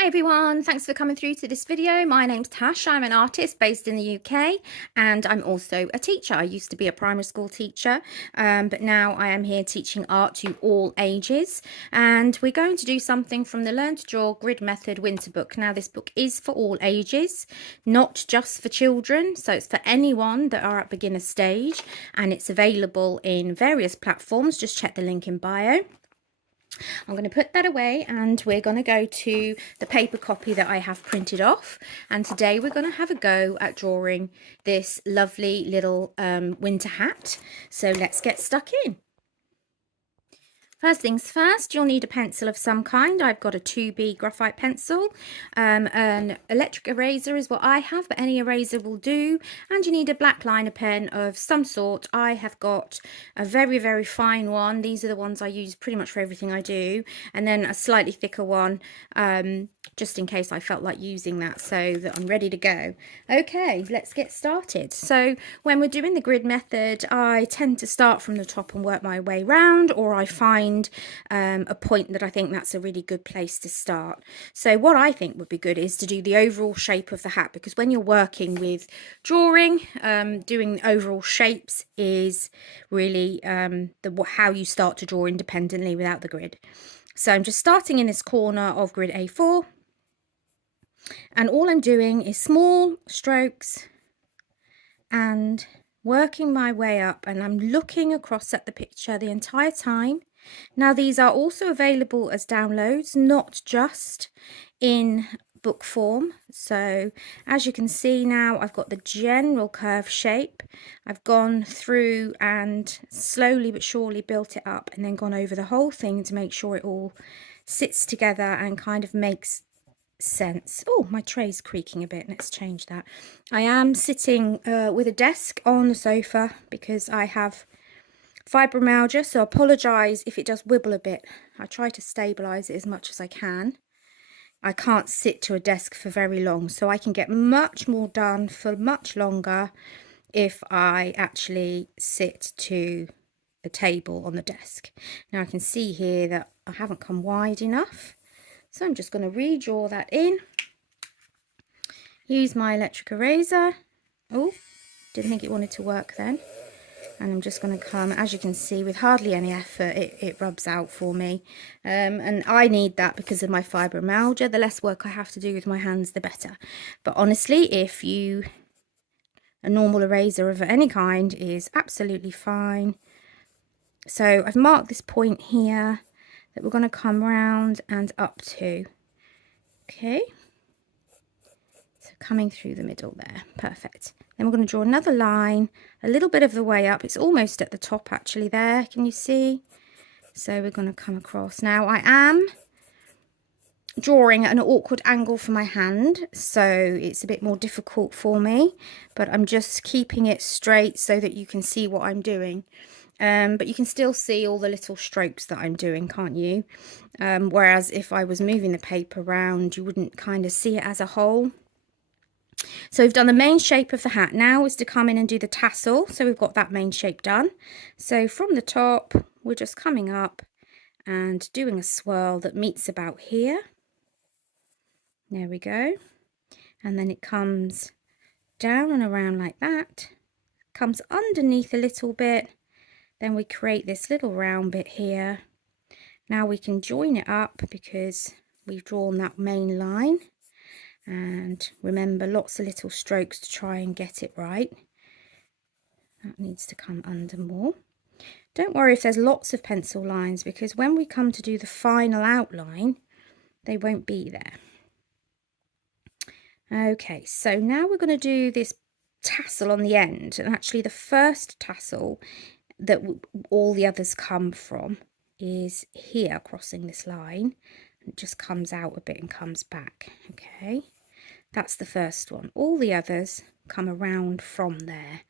Hi everyone, thanks for coming through to this video. My name's Tash, I'm an artist based in the UK and I'm also a teacher. I used to be a primary school teacher, but now I am here teaching art to all ages, and we're going to do something from the Learn to Draw Grid Method Winter book. Now this book is for all ages, not just for children, so it's for anyone that are at beginner stage, and it's available in various platforms. Just check the link in bio. I'm going to put that away and we're going to go to the paper copy that I have printed off, and today we're going to have a go at drawing this lovely little winter hat. So let's get stuck in. First things first, you'll need a pencil of some kind. I've got a 2B graphite pencil. An electric eraser is what I have, but any eraser will do. And you need a black liner pen of some sort. I have got a very, very fine one. These are the ones I use pretty much for everything I do. And then a slightly thicker one, just in case I felt like using that, so that I'm ready to go. Okay, let's get started. So when we're doing the grid method, I tend to start from the top and work my way round, or I find a point that I think that's a really good place to start. So what I think would be good is to do the overall shape of the hat, because when you're working with drawing, doing overall shapes is really how you start to draw independently without the grid. So I'm just starting in this corner of grid A4, and all I'm doing is small strokes and working my way up, and I'm looking across at the picture the entire time. Now these are also available as downloads, not just in book form. So as you can see now, I've got the general curve shape. I've gone through and slowly but surely built it up, and then gone over the whole thing to make sure it all sits together and kind of makes sense. Oh, my tray's creaking a bit. Let's change that. I am sitting with a desk on the sofa because I have fibromyalgia, so I apologise if it does wibble a bit. I try to stabilise it as much as I can. I can't sit to a desk for very long, so I can get much more done for much longer if I actually sit to the table on the desk. Now I can see here that I haven't come wide enough, so I'm just going to redraw that in. Use my electric eraser. Oh, didn't think it wanted to work then. And I'm just going to come, as you can see, with hardly any effort, it rubs out for me. And I need that because of my fibromyalgia. The less work I have to do with my hands, the better. But honestly, a normal eraser of any kind is absolutely fine. So I've marked this point here that we're going to come round and up to. Okay. So coming through the middle there, perfect. Then we're going to draw another line a little bit of the way up. It's almost at the top actually there, can you see? So we're going to come across. Now I am drawing at an awkward angle for my hand, so it's a bit more difficult for me, but I'm just keeping it straight so that you can see what I'm doing. But you can still see all the little strokes that I'm doing, can't you? Whereas if I was moving the paper around, you wouldn't kind of see it as a whole. So we've done the main shape of the hat. Now is to come in and do the tassel. So we've got that main shape done. So from the top, we're just coming up and doing a swirl that meets about here. There we go. And then it comes down and around like that. Comes underneath a little bit. Then we create this little round bit here. Now we can join it up because we've drawn that main line. And remember, lots of little strokes to try and get it right. That needs to come under more. Don't worry if there's lots of pencil lines, because when we come to do the final outline, they won't be there. Okay, so now we're going to do this tassel on the end, and actually the first tassel that all the others come from is here, crossing this line. It just comes out a bit and comes back. Okay. That's the first one. All the others come around from there.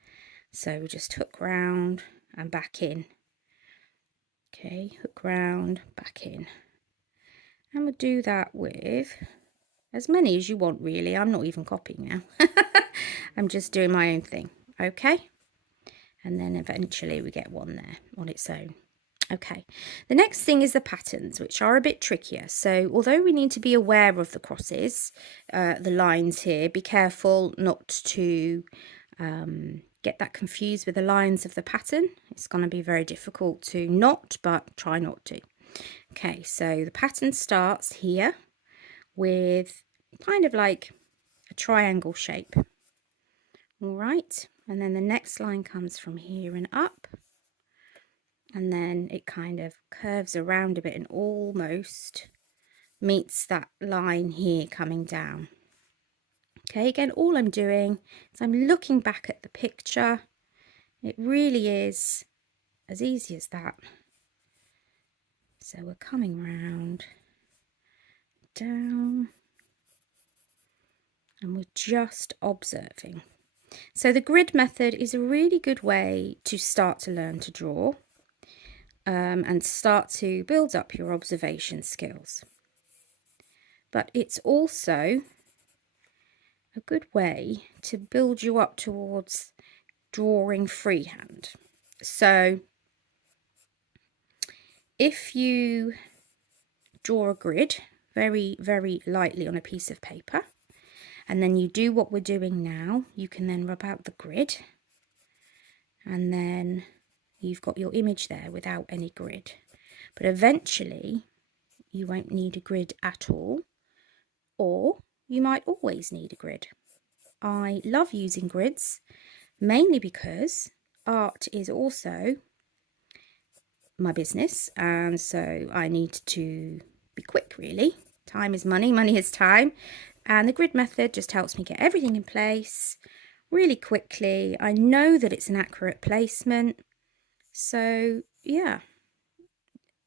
So we just hook round and back in. Okay, hook round, back in. And we'll do that with as many as you want, really. I'm not even copying now. I'm just doing my own thing. Okay. And then eventually we get one there on its own. Okay, the next thing is the patterns, which are a bit trickier. So although we need to be aware of the crosses, the lines here, be careful not to get that confused with the lines of the pattern. It's going to be very difficult to knot, but try not to. Okay, so the pattern starts here with kind of like a triangle shape. All right, and then the next line comes from here and up. And then it kind of curves around a bit and almost meets that line here coming down. Okay, again, all I'm doing is I'm looking back at the picture. It really is as easy as that. So we're coming round, down, and we're just observing. So the grid method is a really good way to start to learn to draw. And start to build up your observation skills. But it's also a good way to build you up towards drawing freehand. So if you draw a grid very, very lightly on a piece of paper, and then you do what we're doing now, you can then rub out the grid, and then you've got your image there without any grid. But eventually you won't need a grid at all, or you might always need a grid. I love using grids, mainly because art is also my business, and so I need to be quick, really. Time is money, money is time, and the grid method just helps me get everything in place really quickly. I know that it's an accurate placement, so yeah,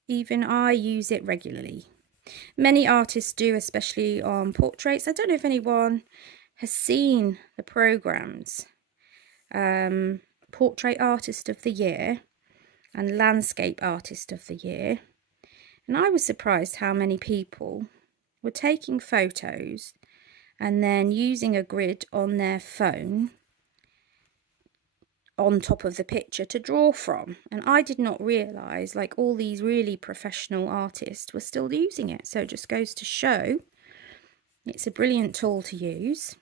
even I use it regularly. Many artists do, especially on portraits. I don't know if anyone has seen the programs, Portrait Artist of the Year and Landscape Artist of the Year, and I was surprised how many people were taking photos and then using a grid on their phone on top of the picture to draw from. And I did not realise, like, all these really professional artists were still using it. So it just goes to show it's a brilliant tool to use.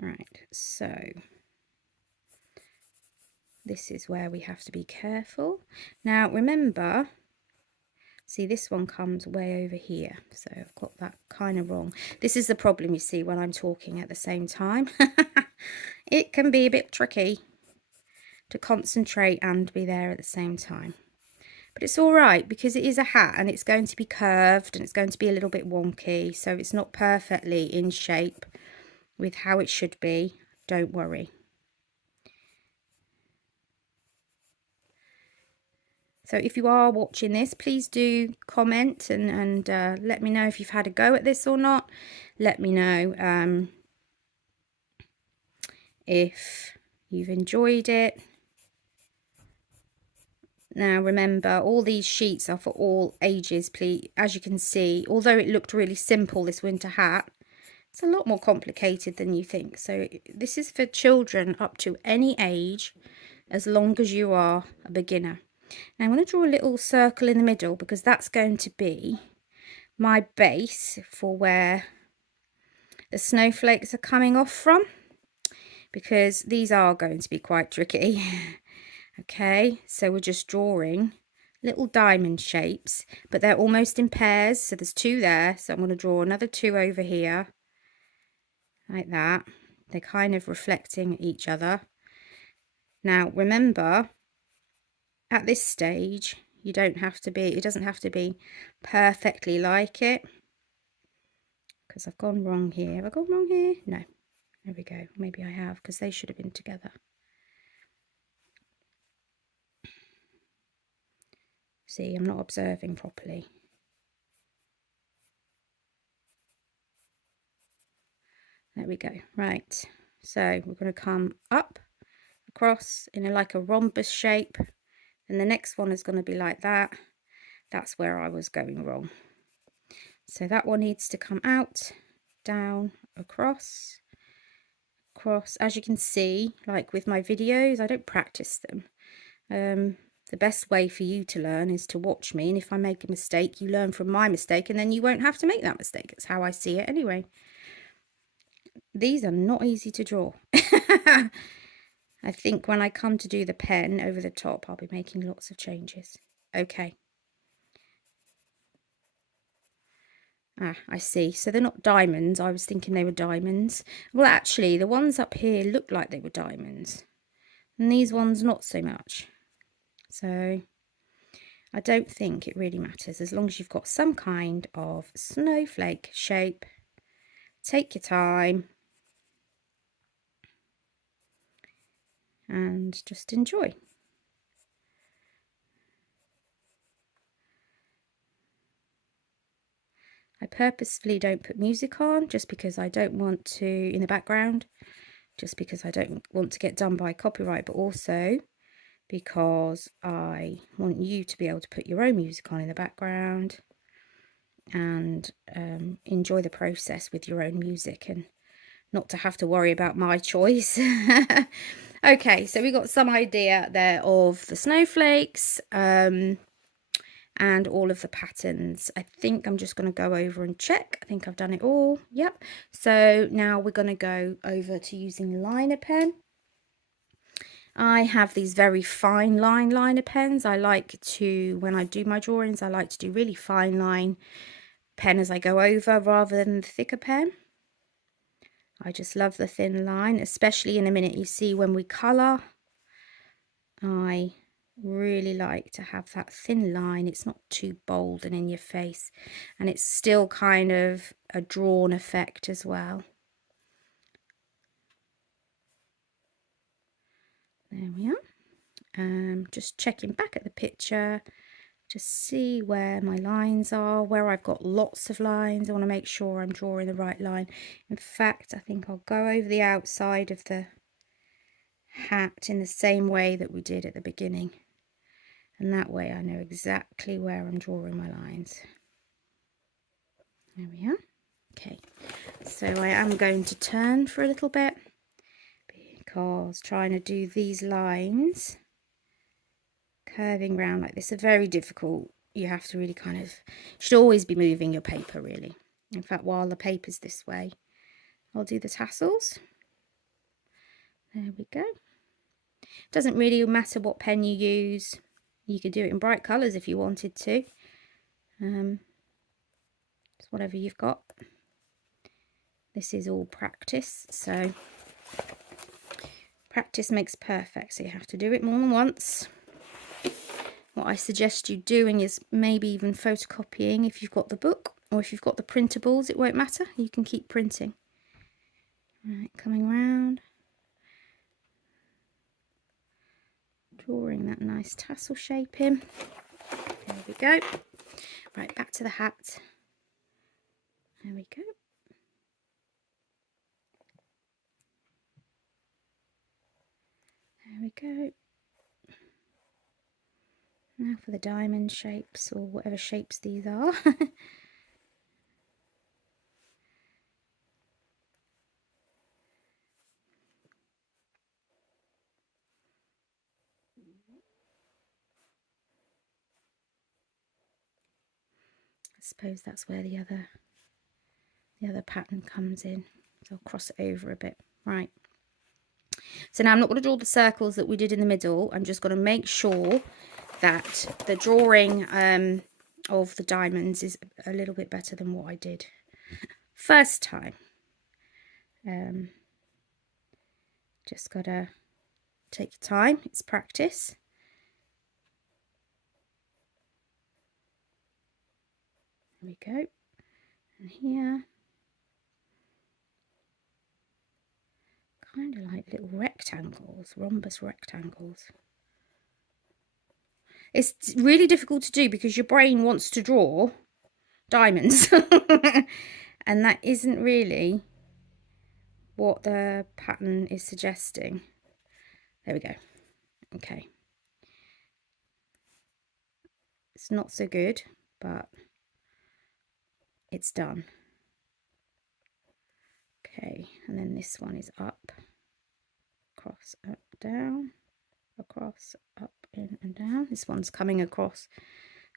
Right, so this is where we have to be careful. Now remember, see, this one comes way over here, so I've got that kind of wrong. This is the problem, you see, when I'm talking at the same time. It can be a bit tricky to concentrate and be there at the same time. But it's all right, because it is a hat and it's going to be curved and it's going to be a little bit wonky, so it's not perfectly in shape with how it should be. Don't worry. So if you are watching this, please do comment and let me know if you've had a go at this or not. Let me know if you've enjoyed it. Now remember, all these sheets are for all ages, please. As you can see, although it looked really simple, this winter hat, it's a lot more complicated than you think. So this is for children up to any age, as long as you are a beginner. Now I'm going to draw a little circle in the middle, because that's going to be my base for where the snowflakes are coming off from, because these are going to be quite tricky. Okay, so we're just drawing little diamond shapes, but they're almost in pairs, so there's two there, so I'm going to draw another two over here, like that. They're kind of reflecting each other. Now remember, at this stage, you don't have to be, it doesn't have to be perfectly like it, because I've gone wrong here. Have I gone wrong here? No. There we go. Maybe I have, because they should have been together. See, I'm not observing properly. There we go. Right, so we're going to come up, across in like a rhombus shape, and the next one is going to be like that. That's where I was going wrong. So that one needs to come out down, across. As you can see, like with my videos, I don't practice them. The best way for you to learn is to watch me, and if I make a mistake, you learn from my mistake, and then you won't have to make that mistake. It's how I see it anyway. These are not easy to draw. I think when I come to do the pen over the top, I'll be making lots of changes. Okay. Ah, I see. So they're not diamonds. I was thinking they were diamonds. Well, actually, the ones up here look like they were diamonds. And these ones not so much. So I don't think it really matters as long as you've got some kind of snowflake shape. Take your time and just enjoy. I purposefully don't put music on just because I don't want to, in the background, just because I don't want to get done by copyright, but also because I want you to be able to put your own music on in the background and enjoy the process with your own music and not to have to worry about my choice. Okay, so we got some idea there of the snowflakes and all of the patterns. I think I'm just going to go over and check. I think I've done it all. Yep. So now we're going to go over to using liner pen. I have these very fine line liner pens. I like to, when I do my drawings, I like to do really fine line pen as I go over rather than the thicker pen. I just love the thin line, especially in a minute you see when we colour. I really like to have that thin line. It's not too bold and in your face, and it's still kind of a drawn effect as well. There we are. Just checking back at the picture to see where my lines are, where I've got lots of lines. I want to make sure I'm drawing the right line. In fact, I think I'll go over the outside of the hat in the same way that we did at the beginning, and that way I know exactly where I'm drawing my lines. There we are. Okay, so I am going to turn for a little bit because trying to do these lines curving round like this are very difficult. You have to really kind of, you should always be moving your paper really. In fact, while the paper's this way, I'll do the tassels. There we go. Doesn't really matter what pen you use. You could do it in bright colours if you wanted to. It's whatever you've got. This is all practice, so practice makes perfect, so you have to do it more than once. What I suggest you doing is maybe even photocopying if you've got the book, or if you've got the printables, it won't matter, you can keep printing. Right, coming round, drawing that nice tassel shape in. There we go. Right, back to the hat. There we go. There we go. Now for the diamond shapes, or whatever shapes these are. I suppose that's where the other pattern comes in. So I'll cross it over a bit. Right. So now I'm not going to draw the circles that we did in the middle. I'm just going to make sure that the drawing of the diamonds is a little bit better than what I did first time. Just got to take your time. It's practice. There we go. And here, kind of like little rectangles, rhombus rectangles. It's really difficult to do because your brain wants to draw diamonds and that isn't really what the pattern is suggesting. There we go. Okay. It's not so good, but it's done. and then this one is up, across, up, down, across, up, in and down. This one's coming across,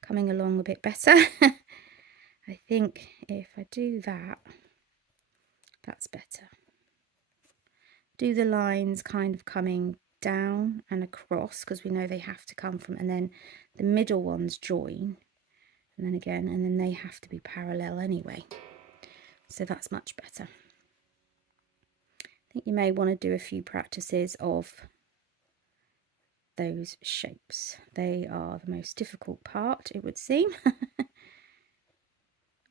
coming along a bit better. I think if I do that, that's better. Do the lines kind of coming down and across, because we know they have to come from, and then the middle ones join, and then again, and then they have to be parallel anyway. So that's much better. I think you may want to do a few practices of those shapes. They are the most difficult part, it would seem.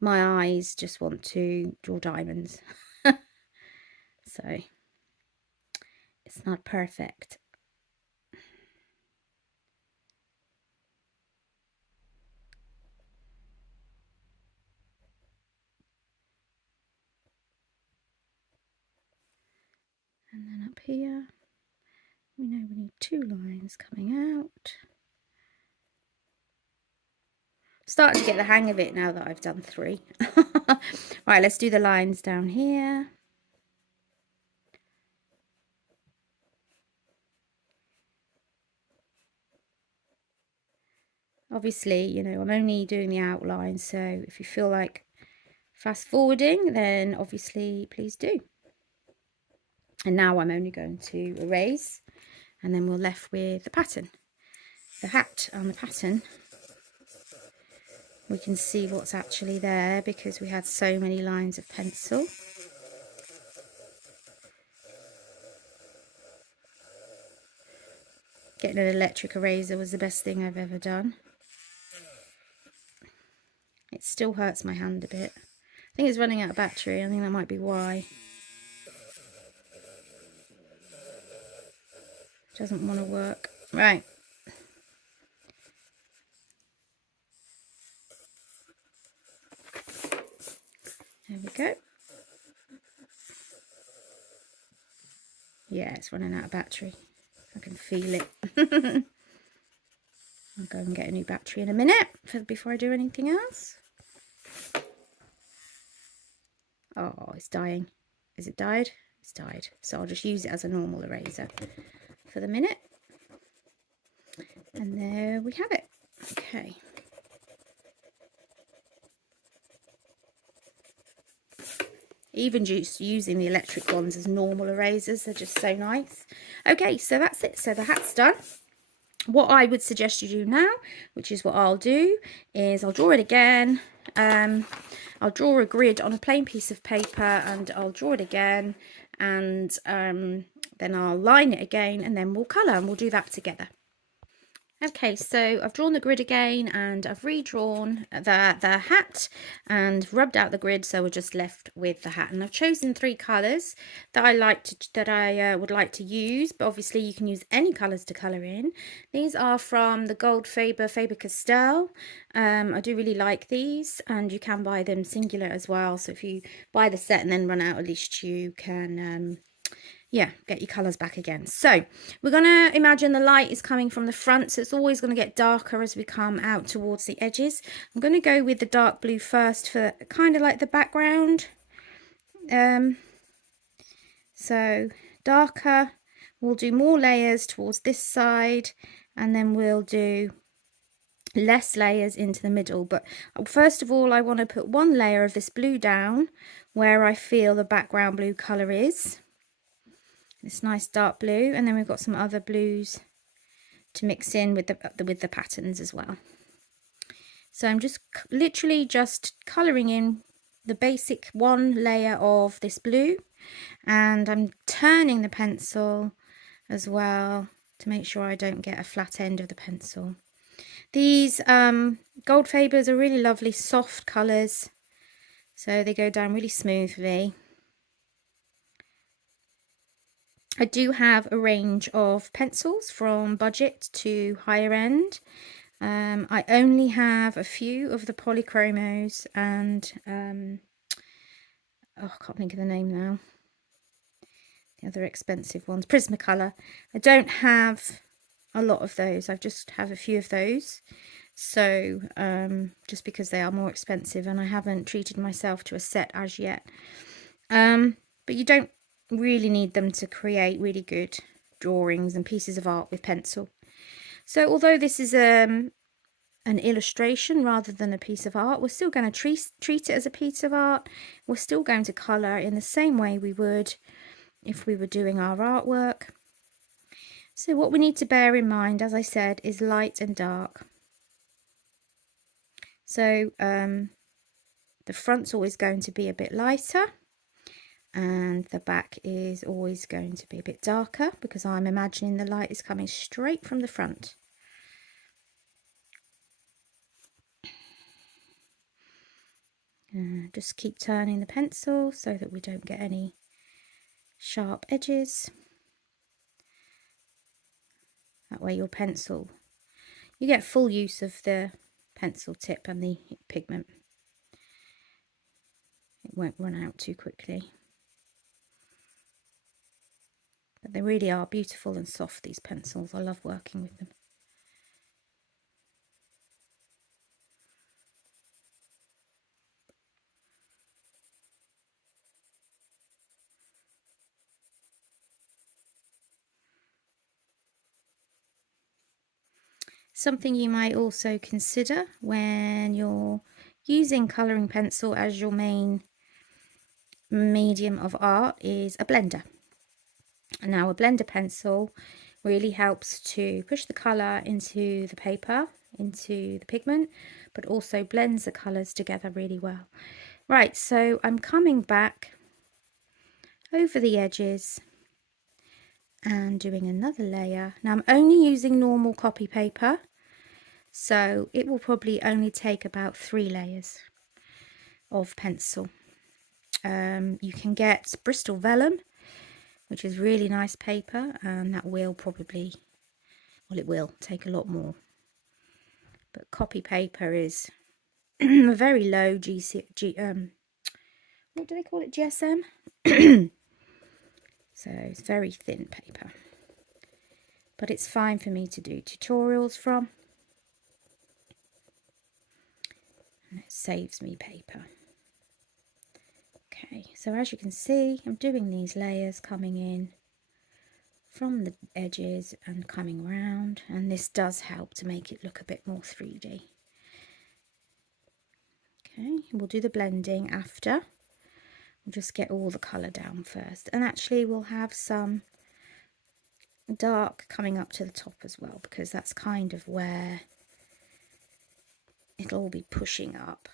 My eyes just want to draw diamonds. So it's not perfect. And then up here, we know we need 2 lines coming out. Starting to get the hang of it now that I've done 3. Right, let's do the lines down here. Obviously, you know, I'm only doing the outline, so if you feel like fast forwarding, then obviously please do. And now I'm only going to erase, and then we're left with the pattern. The hat on the pattern, we can see what's actually there because we had so many lines of pencil. Getting an electric eraser was the best thing I've ever done. It still hurts my hand a bit. I think it's running out of battery. I think that might be why. It doesn't want to work. Right. There we go. Yeah, it's running out of battery. I can feel it. I'll go and get a new battery in a minute before I do anything else. Oh, it's dying. Is it died? It's died. So I'll just use it as a normal eraser for the minute. And there we have it. Okay. Even just using the electric ones as normal erasers, they're just so nice. Okay, so that's it. So the hat's done. What I would suggest you do now, which is what I'll do, is I'll draw it again. I'll draw a grid on a plain piece of paper, and I'll draw it again, and then I'll line it again, and then we'll colour, and we'll do that together. Okay, so I've drawn the grid again, and I've redrawn the hat and rubbed out the grid, so we're just left with the hat. And I've chosen 3 colours that I would like to use, but obviously you can use any colours to colour in. These are from the Gold Faber-Castell. I do really like these, and you can buy them singular as well. So if you buy the set and then run out, at least you can yeah, get your colours back again. So we're going to imagine the light is coming from the front, so it's always going to get darker as we come out towards the edges. I'm going to go with the dark blue first for kind of like the background. So darker, we'll do more layers towards this side, and then we'll do less layers into the middle. But first of all, I want to put 1 layer of this blue down where I feel the background blue colour is. This nice dark blue, and then we've got some other blues to mix in with the patterns as well. So I'm just literally just colouring in the basic 1 layer of this blue, and I'm turning the pencil as well to make sure I don't get a flat end of the pencil. These Gold Fabers are really lovely soft colours, so they go down really smoothly. I do have a range of pencils from budget to higher end. I only have a few of the polychromos and oh, I can't think of the name now. The other expensive ones, Prismacolor. I don't have a lot of those. I just have a few of those. So just because they are more expensive, and I haven't treated myself to a set as yet. but you don't really need them to create really good drawings and pieces of art with pencil. So although this is an illustration rather than a piece of art, we're still going to treat it as a piece of art. We're still going to colour in the same way we would if we were doing our artwork. So what we need to bear in mind, as I said, is light and dark. So the front's always going to be a bit lighter, and the back is always going to be a bit darker, because I'm imagining the light is coming straight from the front. Just keep turning the pencil so that we don't get any sharp edges. That way your pencil, you get full use of the pencil tip and the pigment. It won't run out too quickly. But they really are beautiful and soft, these pencils. I love working with them. Something you might also consider when you're using colouring pencil as your main medium of art is a blender. Now a blender pencil really helps to push the colour into the paper, into the pigment, but also blends the colours together really well. Right, so I'm coming back over the edges and doing another layer. Now I'm only using normal copy paper, so it will probably only take about 3 layers of pencil. You can get Bristol vellum, which is really nice paper, and that will probably, well, it will take a lot more. But copy paper is a very low what do they call it, GSM? So it's very thin paper, but it's fine for me to do tutorials from, and it saves me paper. Okay, so as you can see, I'm doing these layers coming in from the edges and coming round, and this does help to make it look a bit more 3D. Okay, we'll do the blending after. We'll just get all the colour down first, and actually we'll have some dark coming up to the top as well, because that's kind of where it'll all be pushing up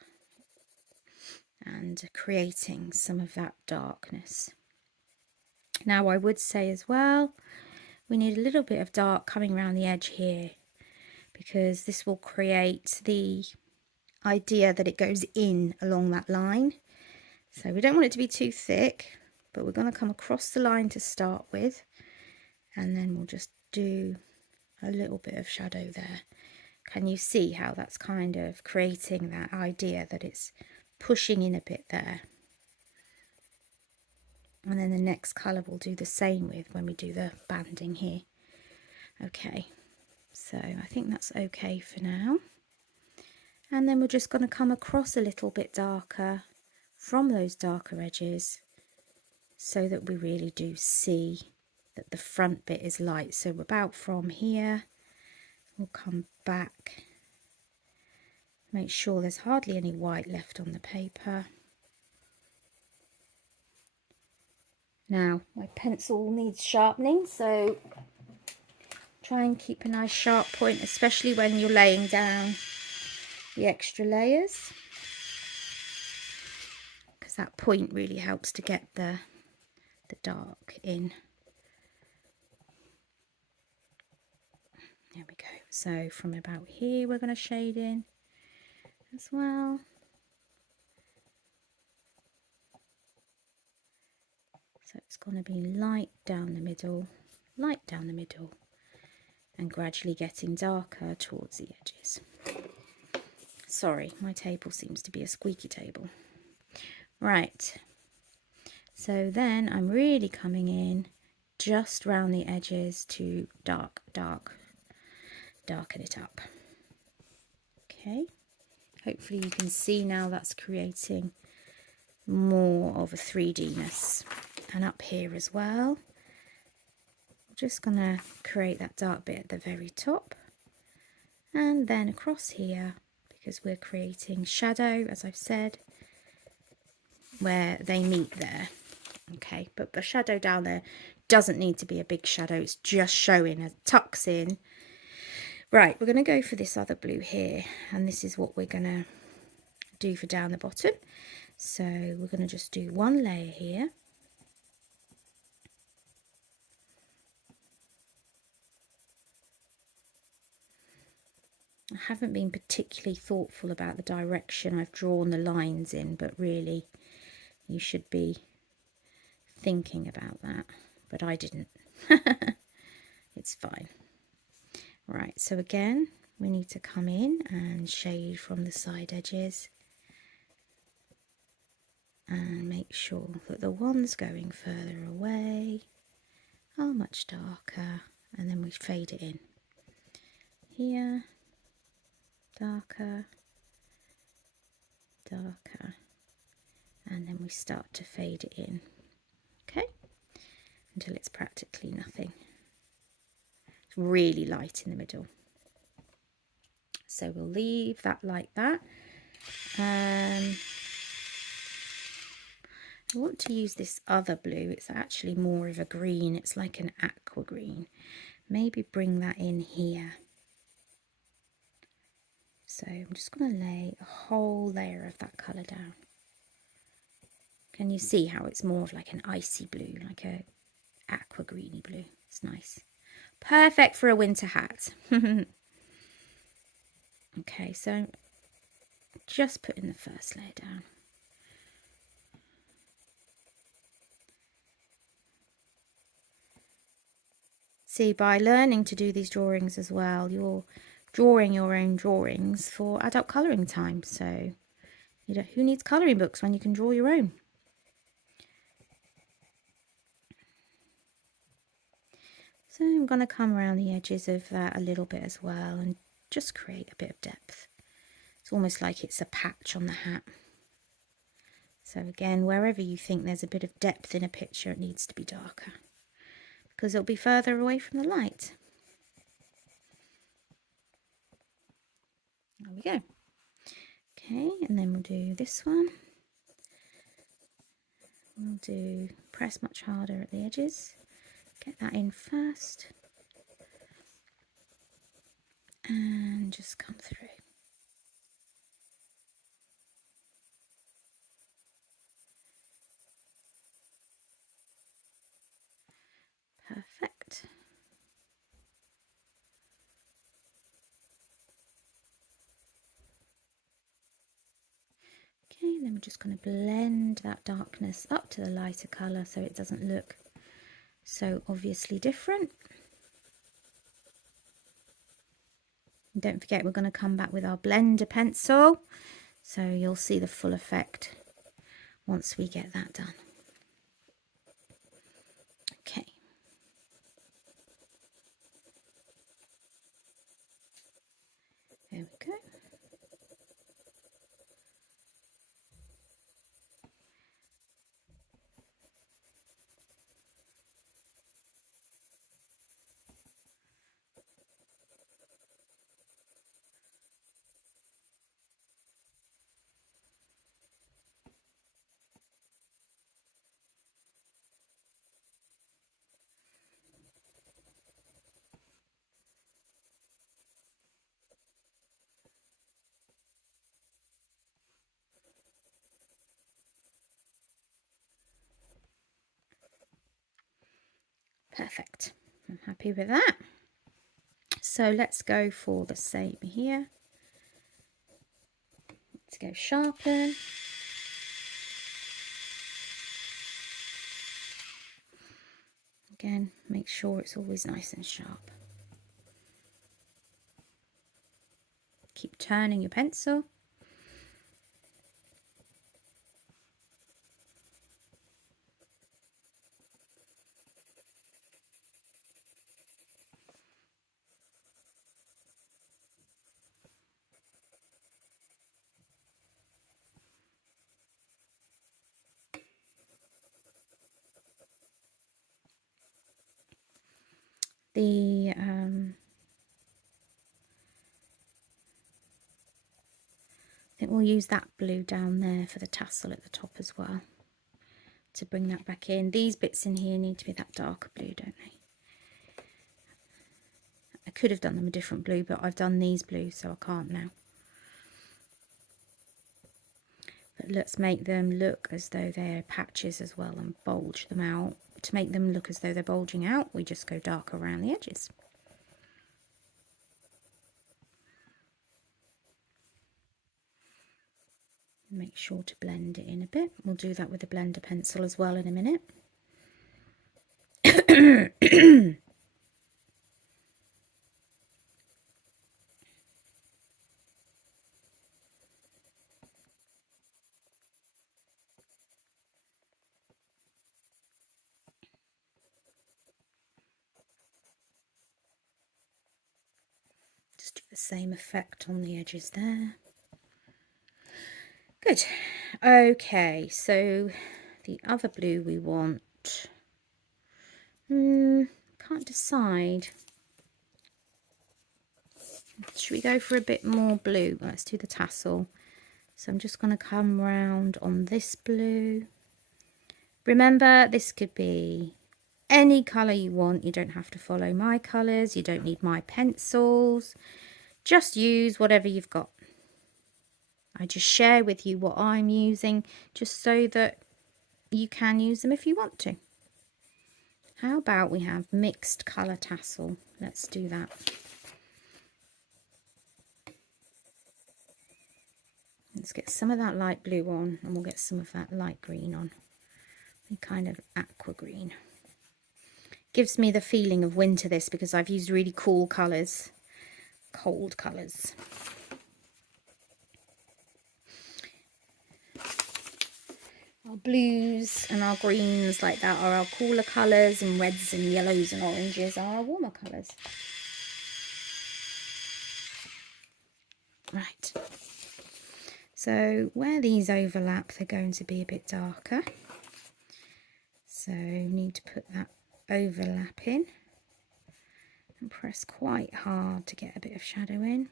and creating some of that darkness. Now I would say as well, we need a little bit of dark coming around the edge here, because this will create the idea that it goes in along that line. So we don't want it to be too thick, but we're going to come across the line to start with, and then we'll just do a little bit of shadow there. Can you see how that's kind of creating that idea that it's pushing in a bit there? And then the next colour we'll do the same with when we do the banding here. Okay, so I think that's okay for now. And then we're just going to come across a little bit darker from those darker edges, so that we really do see that the front bit is light. So about from here, we'll come back, make sure there's hardly any white left on the paper. Now my pencil needs sharpening, so try and keep a nice sharp point, especially when you're laying down the extra layers, because that point really helps to get the dark in. There we go. So from about here we're going to shade in as well. So it's going to be light down the middle, and gradually getting darker towards the edges. Sorry, my table seems to be a squeaky table. Right, so then I'm really coming in just round the edges to darken it up. Okay, hopefully you can see now that's creating more of a 3D-ness and up here as well. I'm just going to create that dark bit at the very top, and then across here, because we're creating shadow, as I've said, where they meet there. Okay, but the shadow down there doesn't need to be a big shadow, it's just showing, it tucks in. Right, we're going to go for this other blue here, and this is what we're going to do for down the bottom. So we're going to just do one layer here. I haven't been particularly thoughtful about the direction I've drawn the lines in, but really you should be thinking about that, but I didn't. It's fine. Right, so again we need to come in and shade from the side edges and make sure that the ones going further away are much darker, and then we fade it in. Here, darker, darker, and then we start to fade it in, okay, until it's practically nothing. It's really light in the middle. So we'll leave that like that. I want to use this other blue. It's actually more of a green. It's like an aqua green. Maybe bring that in here. So I'm just going to lay a whole layer of that colour down. Can you see how it's more of like an icy blue, like a aqua greeny blue? It's nice. Perfect for a winter hat. Okay, so just putting the first layer down. See, by learning to do these drawings as well, you're drawing your own drawings for adult colouring time. So, you know, who needs colouring books when you can draw your own? So I'm going to come around the edges of that a little bit as well and just create a bit of depth. It's almost like it's a patch on the hat. So again, wherever you think there's a bit of depth in a picture, it needs to be darker, because it'll be further away from the light. There we go. Okay, and then we'll do this one. We'll do press much harder at the edges. Get that in first. And just come through. Perfect. Okay, then we're just going to blend that darkness up to the lighter colour so it doesn't look so obviously different. And don't forget, we're going to come back with our blender pencil, so you'll see the full effect once we get that done. Okay. There we go. Perfect. I'm happy with that. So let's go for the same here. Let's go sharpen. Again, make sure it's always nice and sharp. Keep turning your pencil. the I think we'll use that blue down there for the tassel at the top as well, to bring that back in. These bits in here need to be that darker blue, don't they? I could have done them a different blue, but I've done these blues, so I can't now. But let's make them look as though they're patches as well and bulge them out. To make them look as though they're bulging out, we just go darker around the edges. Make sure to blend it in a bit. We'll do that with a blender pencil as well in a minute. Just do the same effect on the edges there. Good. Okay, so the other blue we want, can't decide. Should we go for a bit more blue? Let's do the tassel. So I'm just going to come round on this blue. Remember, this could be any colour you want. You don't have to follow my colours. You don't need my pencils. Just use whatever you've got. I just share with you what I'm using, just so that you can use them if you want to. How about we have mixed colour tassel? Let's do that. Let's get some of that light blue on, and we'll get some of that light green on. A kind of aqua green. Gives me the feeling of winter, this, because I've used really cool colours, cold colours. Our blues and our greens like that are our cooler colours, and reds and yellows and oranges are our warmer colours. Right. So where these overlap, they're going to be a bit darker. So you need to put that overlap in and press quite hard to get a bit of shadow in.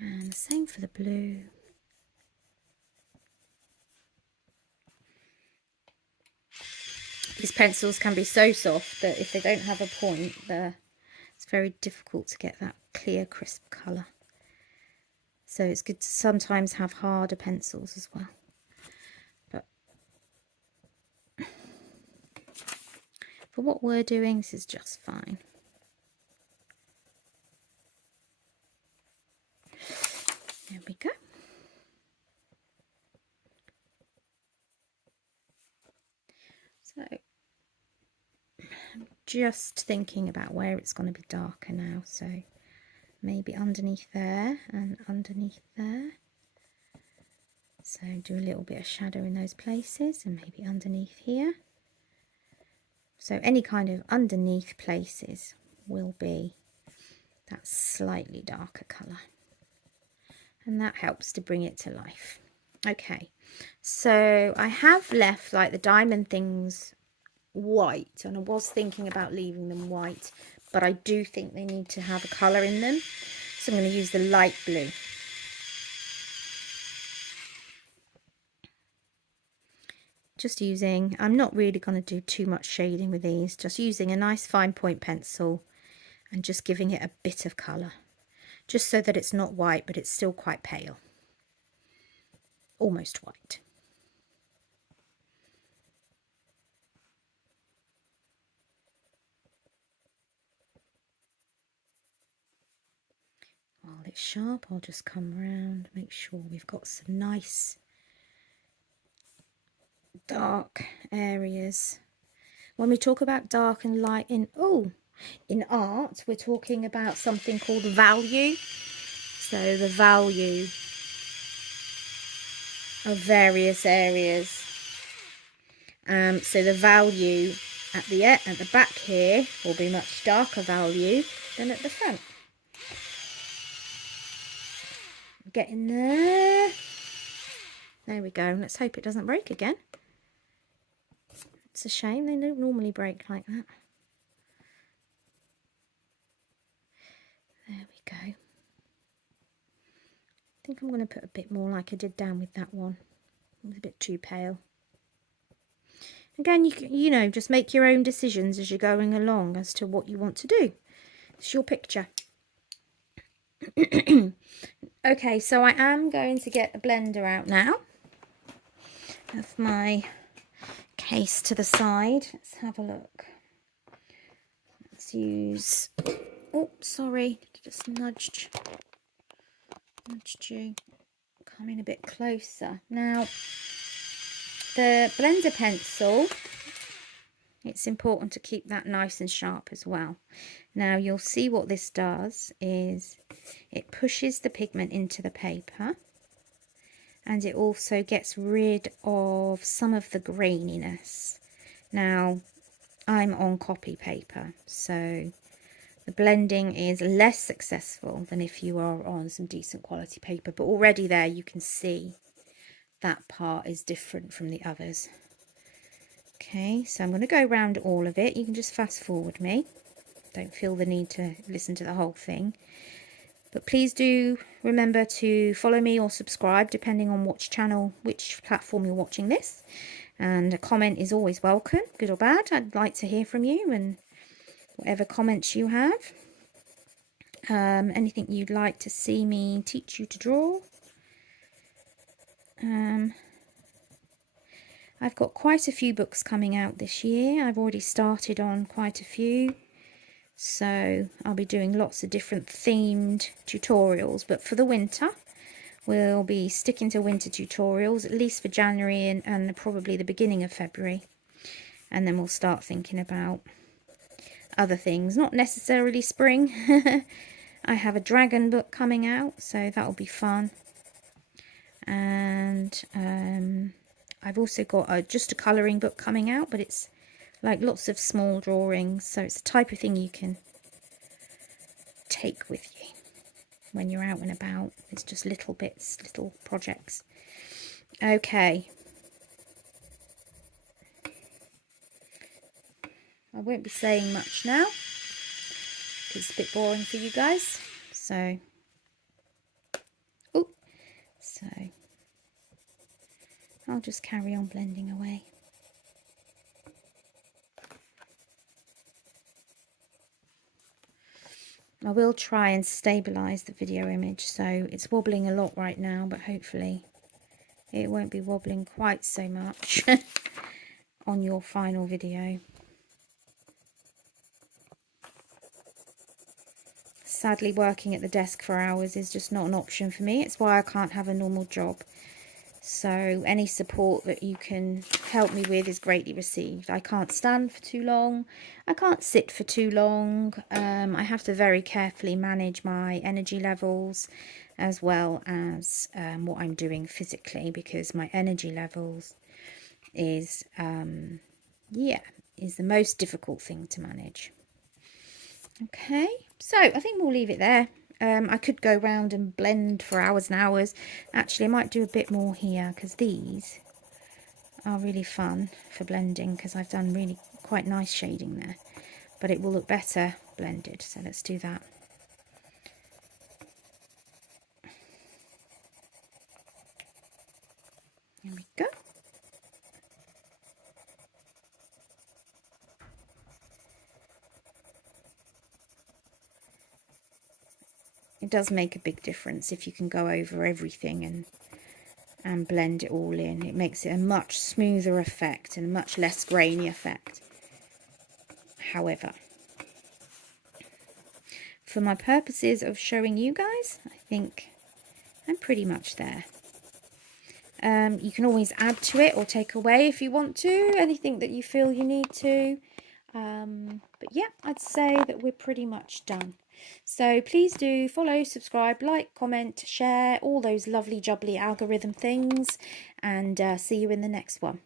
And the same for the blue. These pencils can be so soft that if they don't have a point, it's very difficult to get that clear, crisp colour. So it's good to sometimes have harder pencils as well. But for what we're doing, this is just fine. There we go. So I'm just thinking about where it's going to be darker now. So maybe underneath there and underneath there. So do a little bit of shadow in those places, and maybe underneath here. So any kind of underneath places will be that slightly darker colour. And that helps to bring it to life. Okay, so I have left like the diamond things white, and I was thinking about leaving them white, but I do think they need to have a colour in them. So I'm going to use the light blue. Just using, I'm not really going to do too much shading with these, just using a nice fine point pencil and just giving it a bit of colour. Just so that it's not white, but it's still quite pale. Almost white. While it's sharp, I'll just come around, make sure we've got some nice dark areas. When we talk about dark and light in art, we're talking about something called value. So the value of various areas. So the value at the back here will be much darker value than at the front. Getting there. There we go. Let's hope it doesn't break again. It's a shame, they don't normally break like that. There we go. I think I'm going to put a bit more like I did down with that one. It was a bit too pale. Again, you know, just make your own decisions as you're going along as to what you want to do. It's your picture. Okay, so I am going to get a blender out now. Have my case to the side. Let's have a look. Let's use, oh sorry, just nudged you. Come in a bit closer. Now the blender pencil, it's important to keep that nice and sharp as well. Now you'll see what this does is it pushes the pigment into the paper, and it also gets rid of some of the graininess. Now I'm on copy paper, so the blending is less successful than if you are on some decent quality paper, but already there you can see that part is different from the others. Okay, so I'm going to go around all of it. You can just fast forward me. Don't feel the need to listen to the whole thing. But please do remember to follow me or subscribe depending on which channel, which platform you're watching this. And a comment is always welcome, good or bad. I'd like to hear from you and whatever comments you have. Anything you'd like to see me teach you to draw. I've got quite a few books coming out this year. I've already started on quite a few. So I'll be doing lots of different themed tutorials, but for the winter we'll be sticking to winter tutorials, at least for January and probably the beginning of February, and then we'll start thinking about other things, not necessarily spring. I have a dragon book coming out, so that'll be fun, and I've also got just a colouring book coming out, but it's like lots of small drawings, so it's the type of thing you can take with you when you're out and about. It's just little bits, little projects. Okay, I won't be saying much now because it's a bit boring for you guys, so I'll just carry on blending away. I will try and stabilize the video image, so it's wobbling a lot right now, but hopefully it won't be wobbling quite so much on your final video. Sadly, working at the desk for hours is just not an option for me. It's why I can't have a normal job. So any support that you can help me with is greatly received. I can't stand for too long. I can't sit for too long. I have to very carefully manage my energy levels as well as what I'm doing physically, because my energy levels is, is the most difficult thing to manage. Okay, so I think we'll leave it there. I could go round and blend for hours and hours. Actually, I might do a bit more here because these are really fun for blending, because I've done really quite nice shading there, but it will look better blended, so let's do that. There we go. It does make a big difference if you can go over everything and blend it all in. It makes it a much smoother effect and a much less grainy effect. However, for my purposes of showing you guys, I think I'm pretty much there. You can always add to it or take away if you want to, anything that you feel you need to. But yeah, I'd say that we're pretty much done. So please do follow, subscribe, like, comment, share, all those lovely jubbly algorithm things, and see you in the next one.